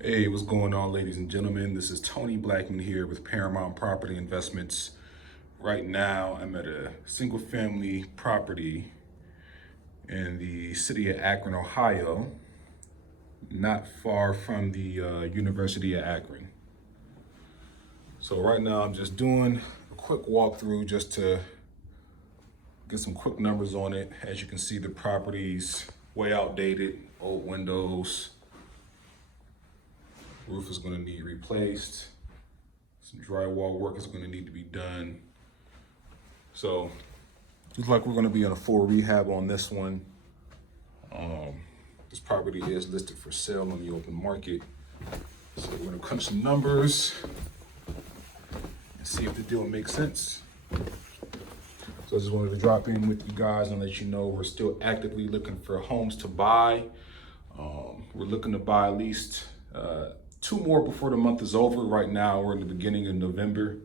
Hey, what's going on, ladies and gentlemen? This is Tony Blackmon here with Paramount Property Investments. Right now, I'm at a single family property in the city of Akron, Ohio, not far from the University of Akron. So right now, I'm just doing a quick walkthrough just to get some quick numbers on it. As you can see, the property's way outdated, old windows. Roof is going to need replaced. Some drywall work is going to need to be done. So looks like we're going to be on a full rehab on this one. This property is listed for sale on the open market. So we're going to crunch some numbers and see if the deal makes sense. So I just wanted to drop in with you guys and let you know we're still actively looking for homes to buy. We're looking to buy at least 2 more before the month is over. Right now, we're in the beginning of November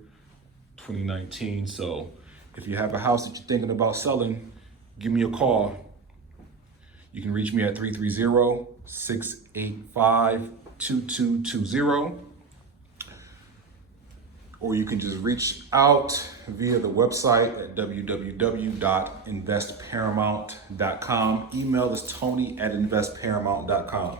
2019. So if you have a house that you're thinking about selling, give me a call. You can reach me at 330-685-2220. Or you can just reach out via the website at www.investparamount.com. Email is tony@investparamount.com.